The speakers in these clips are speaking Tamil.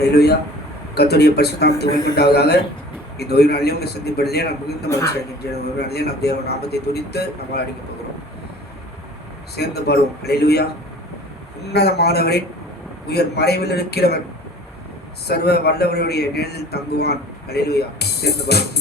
ஹல்லேலூயா. கர்த்தருடைய பரிசுத்த நாமத்துக்கு மகிமை உண்டாவதாக. இந்த ஒரு நாளிலும் சந்திப்பதிலே நாம் மிகுந்த மகிழ்ச்சி அடைகின்றோம். ஒரு நாளிலே நாம் தேவ நாமத்தை துதித்து நம்மால் அடிக்கப் போகிறோம். சேர்ந்து பாடுவோம். ஹல்லேலூயா. உன்னதமானவரின் உயர் மறைவில் இருக்கிறவன் சர்வ வல்லவருடைய நிழலில் தங்குவான். ஹல்லேலூயா. சேர்ந்து பாடுவோம்.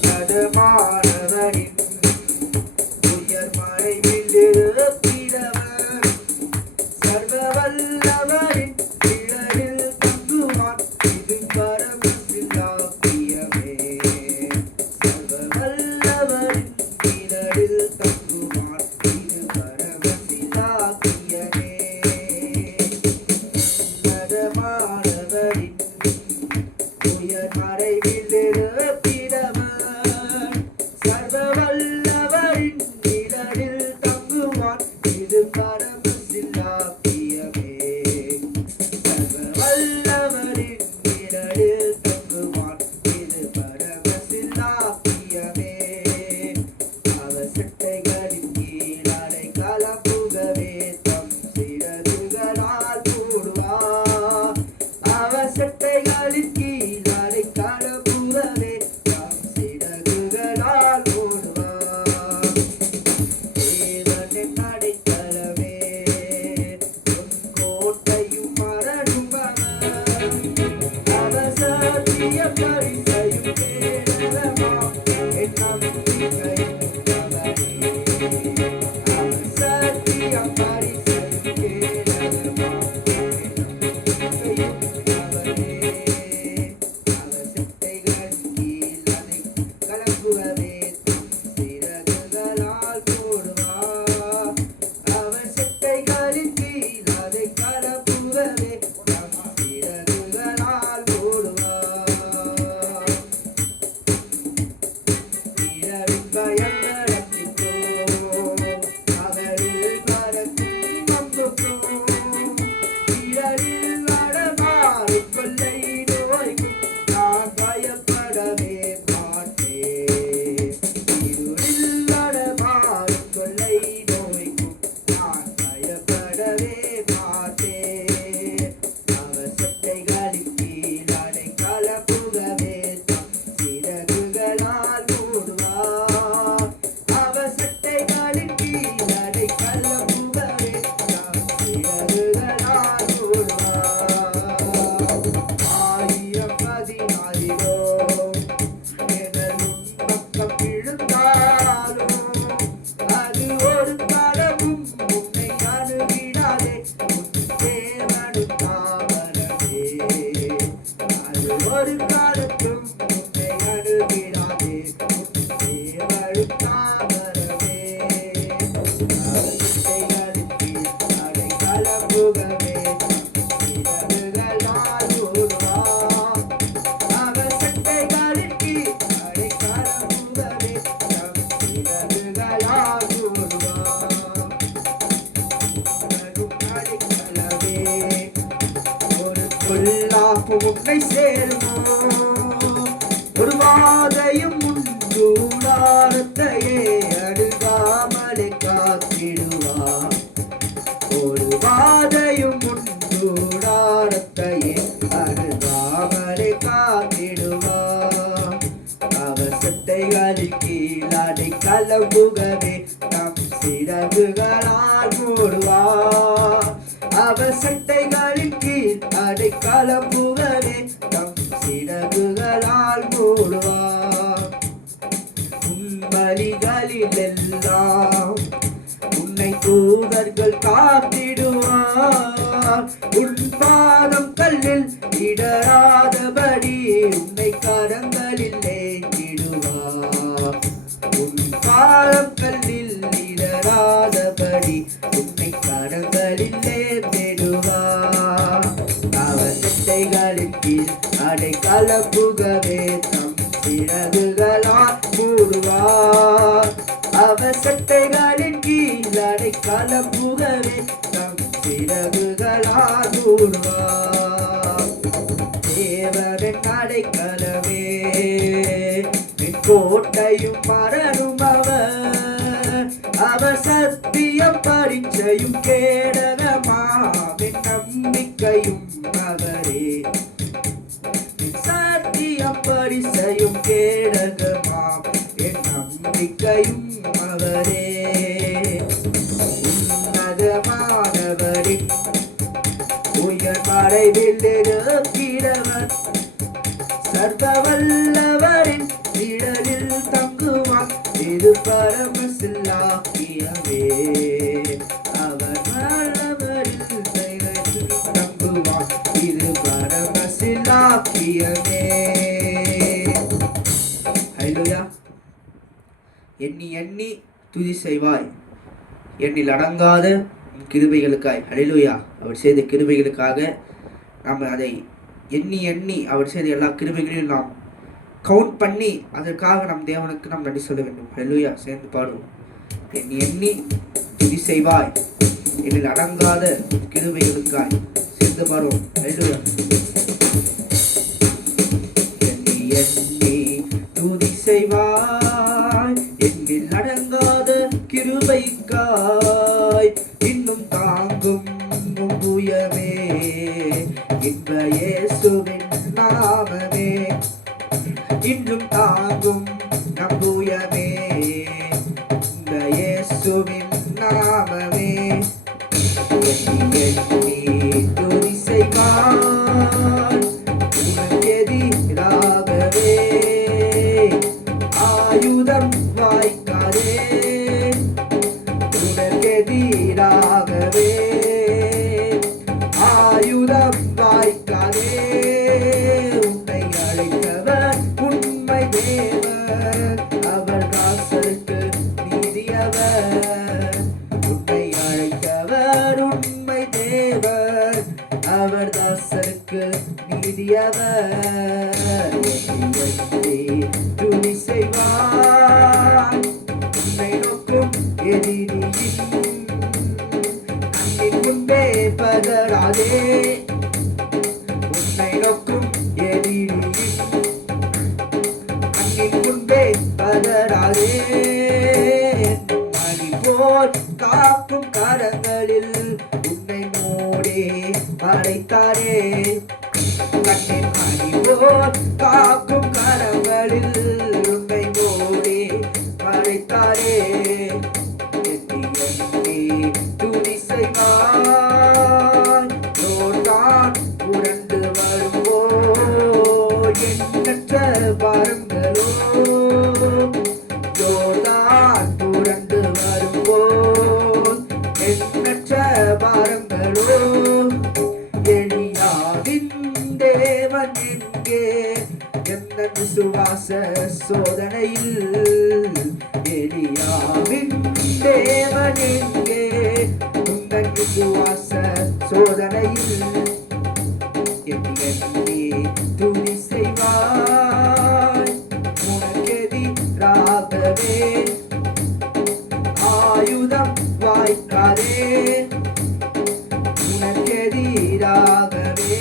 உன்னதமானவரின் உயர் மறைவில் இருக்கிறவன் சர்வ வல்லவரின் நிழலில் தங்குவான். இது பரமசிலாக்கியமே. சர்வ வல்லவரின் நிழலில் தங்குவான். இது பரமசிலாக்கியமே. உன்னதமானவரின் உயர் மறைவில் இருக்கிறவன் சர்வ வல்லவரின் நிழலில் தங்குவான். இது பரமசிலாக்கியமே. சர்வ வல்லவரின் நிழலில் தங்குவான். இது பரமசிலாக்கியமே. அவர் செட்டைகளின் கீழ் அடைக்கலம் புகவே தம் சிறகுகளால் மூடுவார். அவர் செட்டைகளின் கீழ் அடைக்கலம் புகவே தம் சிறகுகளால் மூடுவார். தேவனின் அடைக்கலமே, உன் கோட்டையும் மரணும் அவர். அவர் சத்திய பரிசையும் கேடகமாம் என் நம்பிக்கையும் அவரே. அவர் சத்திய பரிசையும் கேடகமாம் என் நம்பிக்கையும் அவரே. அவர் செட்டைகளின் கீழ் அடைக்கலம் புகவே தம் சிறகுகளால் மூடுவார். அவர் செட்டைகளின் கீழ் அடைக்கலம் புகவே தம் சிறகுகளால் மூடுவார். இரவின் பயங்கரத்திற்கோ பகலில் பறக்கும் அம்புக்கோ இரவில் நடமாடும் கொள்ளை நோய்க்கும் நான் பயப்படவே மாட்டேன். இருளில் நடமாடும் கொள்ளை நோய்க்கும் நான் பயப்படவே மாட்டேன். அவர் செட்டைகளின் கீழ் அடைக்கலம் புகவே தம் சிறகுகளால் மூடுவார். அவர் செட்டைகளின் கீழ் அடைக்கலம் புகவே தம் சிறகுகளால் மூடுவார். 1000 பதினாயிரோ எனதும் பக்கம் விழுந்தாலும் அது ஒரு காலமும் உன்னை அணுகிடாதே. உன் தேவனும் தாவரமே. அது ஒரு காலத்தும் உன்னை அணுகிடாதே. உன் தேவனும் தாவரமே. அவர் செட்டைகளின் கீழ் அடைக்கலம் புகவே தம் சிறகுகளால் மூடுவார். அவர் செட்டைகளின் கீழ் அடைக்கலம் புகவே தம் சிறகுகளால் மூடுவார். உனக்கும் அடைக்கலமே, ஒரு பொல்லாப்பு உன்னை சேருமோ. ஒரு வாதையும் உன் கூடாரத்தையே அணுகாமலே காத்திடுவார். ஒரு வாதையும் உன் கூடாரத்தையே அணுகாமலே காத்திடுவார். அவர் செட்டைகளின் கீழ் அடைக்கலம் புகவே தம் சிறகுகளால் மூடுவார். அவர் செட்டைகளின் கீழ் அடைக்கலம் புகவே தம் சிறகுகளால் மூடுவார். உன் வழிகளிலெல்லாம் உன்னை தூதர்கள் காத்திடுவார். உன் பாதம் கல்லில் இடராதபடி உன்னை கரங்களில் ஏந்திடுவார். உன் பாதம் கல்லில் இடராதபடி உன்னை கரங்களில் ஏந்திடுவார். அவர் செட்டைகளின் கீழ் அடைக்கலம் புகவே தம் சிறகுகளால் மூடுவார். அவர் செட்டைகளின் கீழ் அடைக்கலம் புகவே தம் சிறகுகளால் மூடுவார். தேவனின் அடைக்கலமே, என் கோட்டையும் மரணும் அவர். அவர் சத்தியம் பரிச்சையும் கேடகமாவின் நம்பிக்கையும் அவரே. சத்தியம் பரிசையும் கேடகமாம் என் நம்பிக்கையும் அவரே. உன்னதமானவரின் உயர் மறைவில் இருக்கிறவர், சர்வ வல்லவரின் நிழலில் தங்குவான். இது பரமசில்லாக்கியமே, அவர் வல்லவரில் தங்குவான். இது பரமசில்லாக்கியமே. ஹல்லேலூயா. எண்ணி எண்ணி துதி செய்வாய், எண்ணில் அடங்காத கிருபைகளுக்காய். ஹல்லேலூயா. அவர் செய்த கிருபைகளுக்காக நாம் அதை எண்ணி எண்ணி அவர் செய்த எல்லா கிருபைகளையும் நாம் கவுண்ட் பண்ணி அதற்காக நம் தேவனுக்கு நாம் நன்றி சொல்ல வேண்டும். ஹல்லேலூயா. சேர்ந்து பாடுவோம். எண்ணி எண்ணி துதி செய்வாய், எண்ணில் அடங்காத கிருபைகளுக்காய். சேர்ந்து பாடுவோம். ஹல்லேலூயா. எண்ணி எண்ணி துதி செய்வாய், எண்ணில் அடங்காத கிருபைக்காய். இன்னும் தாங்கும் புயமே இன்ப இயேசுவின் நாமமே. இன்றும் தாங்கும் நம்புயமே இந்த இயேசுவின் நாமமே. எண்ணி எண்ணி துதி செய்வாய், உனக்கெதிராகவே ஆயுதம் வாய்க்காதே. உனக்கெதிராகவே ஆயுதம் வாய்க்காதே. உன்னை அழைத்தவர் உண்மை தேவர், அவர் தாசருக்கு நீதியவர். உன்னை அழைத்தவர் உண்மை தேவர், அவர் தாசருக்கு நீதியவர். துதி செய்வாய், உன்னை நோக்கும் எதிரியின் முன்பே பதறாதே. உன்னை நோக்கும் எதிரியின் அன்னின் முன்பே பதறாதே. மணி போல் காக்கும் கரங்களில் உன்னை மூடி மறைத்தாரே. கண்ணின் மணி போல் காக்கும் கரங்களில் உன்னை மூடி மறைத்தாரே. துதி செய்வாய், யோர்தான் புரண்டு வரும்போ எண்ணற்ற பாரங்களோ. யோர்தான் புரண்டு வரும்போ எண்ணற்ற பாரங்களோ. எலியாவின் தேவன் எங்கே எந்த விசுவாச சோதனையில். எலியாவின் தேவன் எங்கே உங்கள் விசுவாச சோதனையில். எண்ணி எண்ணி துதி செய்வாய், உனக்கெதிராகவே ஆயுதம் வாய்க்காதே. உனக்கெதிராகவே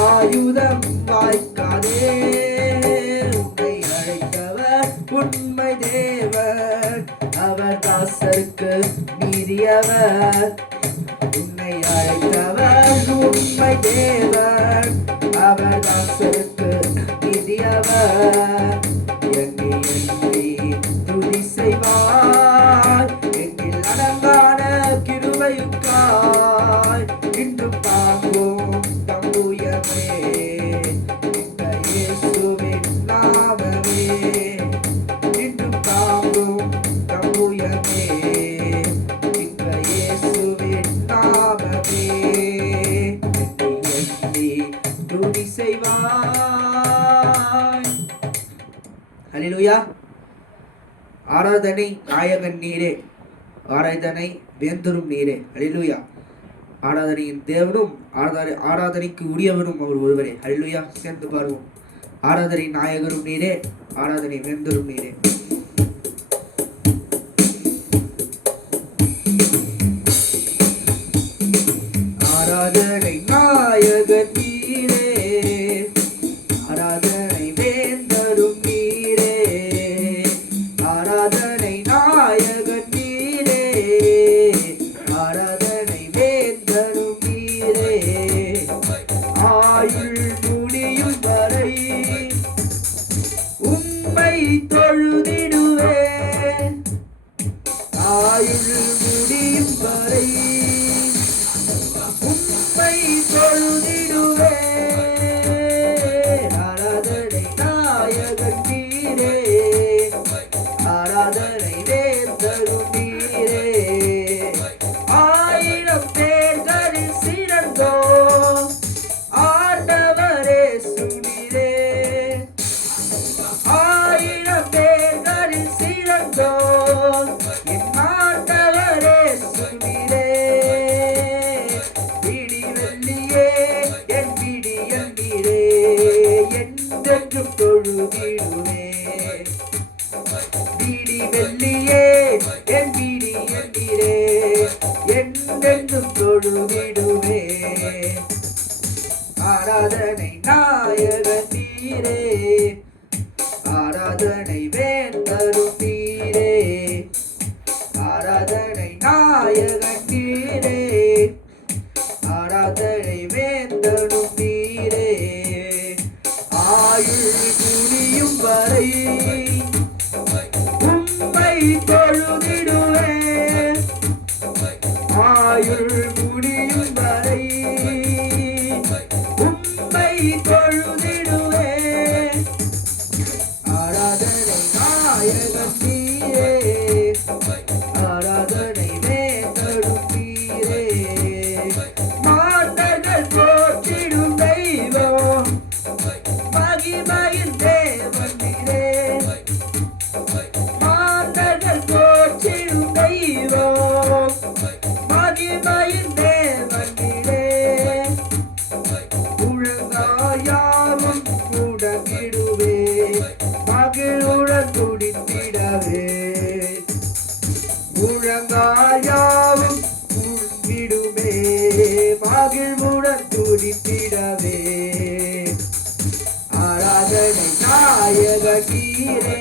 ஆயுதம் வாய்க்காதே. உன்னை அழைத்தவர் உண்மை தேவர், அவர் தாசருக்கு நீதியவர். உன்னை அழைத்தவர் உண்மை தேவர், அவர் தாசருக்கு நீதியவர். எண்ணி எண்ணி துதி செய்வாய், எண்ணில் அடங்கான கிருபைக்காய். இன்றும் தாங்கும் தம்புயமே இந்த இயேசுவின் நாமமே. இன்றும் தாங்கும் தம்புயமே இந்த இயேசுவின் நாமமே. எண்ணி எண்ணி துதி செய்வாய். ஹல்லேலூயா. ஆராதனை நாயகன் நீரே, ஆராதனை வேந்தரும் நீரே. ஹல்லேலூயா. ஆராதனையின் தேவனும் ஆராதனைக்கு உரியவரும் அவர் ஒருவரே. ஹல்லேலூயா. சேர்ந்து பாருவோம். ஆராதனை நாயகரும் நீரே, ஆராதனை வேந்தரும் நீரே. ஆராதனை நாயகன் நீரே, ஆராதனை வேந்தரும் நீரே. ஆராதனை நாயகன் என் ஆண்டவரே சுவீரே. பிடி வெள்ளியே என் பிடி என்கிறே, என்றென்றும் தொழுதிடுவே. பிடி வெள்ளியே என் பிடி என்கிறே, என்றென்றும் தொழுதிடுவே. ஆராதனை நாயகன் நீரே, ஆராதனை வேந்தரும் நீரே. ஆராதனை நாயகன் நீரே, ஆராதனை வேந்தரும் நீரே. ஆயுள் முடியும் வரை உம்மை தொழுதிடுவேன். ஆயுள் முடியும் வரை உம்மை தொழுதிடுவேன். ஆராதனை நாயகன் நீரே, ஆராதனை வேந்தரும் நீரே. மாந்தர்கள் போற்றிடும் தெய்வம், மகிமையின் தேவன் நீரே. மாந்தர்கள் போற்றிடும் தெய்வம், மகிமையின் தேவன் நீரே. உலகாயாவும் முடங்கிடுவே, மகிழுடன் துடித்திடவே. முழங்காயாவும் முழுங்கிடுமே, மகிழ்வுடன் துடித்திடவே. ஆராதனை நாயகன் நீரே,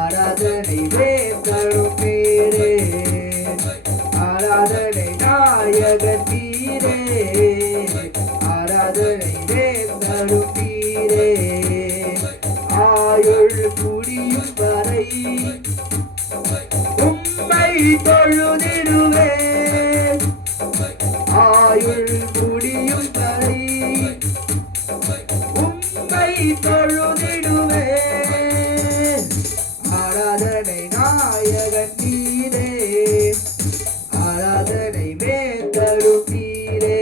ஆராதனை வேந்தரும் நீரே. ஆராதனை நாயகன் நீரே, ஆராதனை வேந்தரும் நீரே. ஆயுள் முடியும் வரை உம்மை தொழுதிடுவேன். ஆயுள் முடியும் வரை உம்மை தொழுதிடுவேன். ஆராதனை நாயகன் நீரே, ஆராதனை வேந்தரும் நீரே.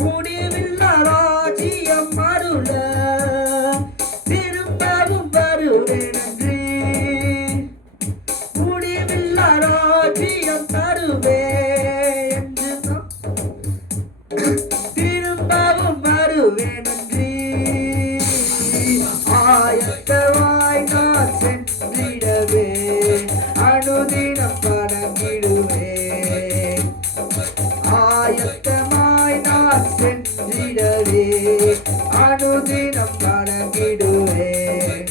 முடிவில்லா ராஜ்யம் அருள திரும்பவும் வருவேன் நன்றி. முடிவில்லா ராஜ்யம் தருவே என்று திரும்பவும் வருவேன் நன்றி. ஆயத்தமாய் நான் சென்றிடவே, அனுதினம் வணங்கிடுவேன். ஆயத்தமாய் நான் சென்றிடவே, அனுதினம் வணங்கிடுவேன்.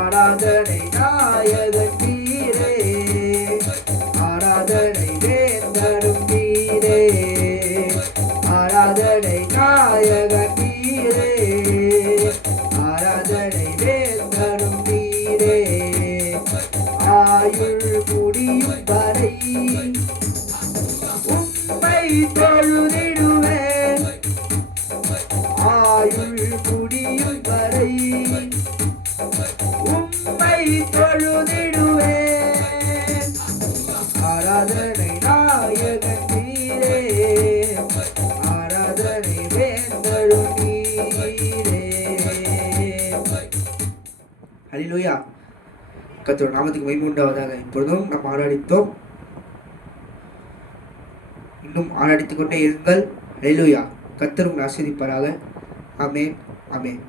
ஆராதனை நாயகன் நீரே, ஆராதனை வேந்தரும் நீரே. ஆராதனை நாயகன் நீரே, ஆராதனை வேந்தரும் நீரே. ஆயுள் முடியும் வரை உம்மை தொழுதிடுவேன். ஆயுள் முடியும் வரை உம்மை தொழுதிடுவேன். ஆராதனை நாயகன் நீரே, ஆராதனை வேந்தரும் நீரே. ஹல்லேலூயா. கர்த்தருடைய நாமத்துக்கு மகிமை உண்டாவதாக. இப்பொழுதும் நாம் ஆராதித்தோம், இன்னும் ஆராதித்துக் கொண்டே இருங்கள். ஹல்லேலூயா. கர்த்தர் உங்களை ஆசீர்வதிப்பாராக. ஆமென், ஆமென்.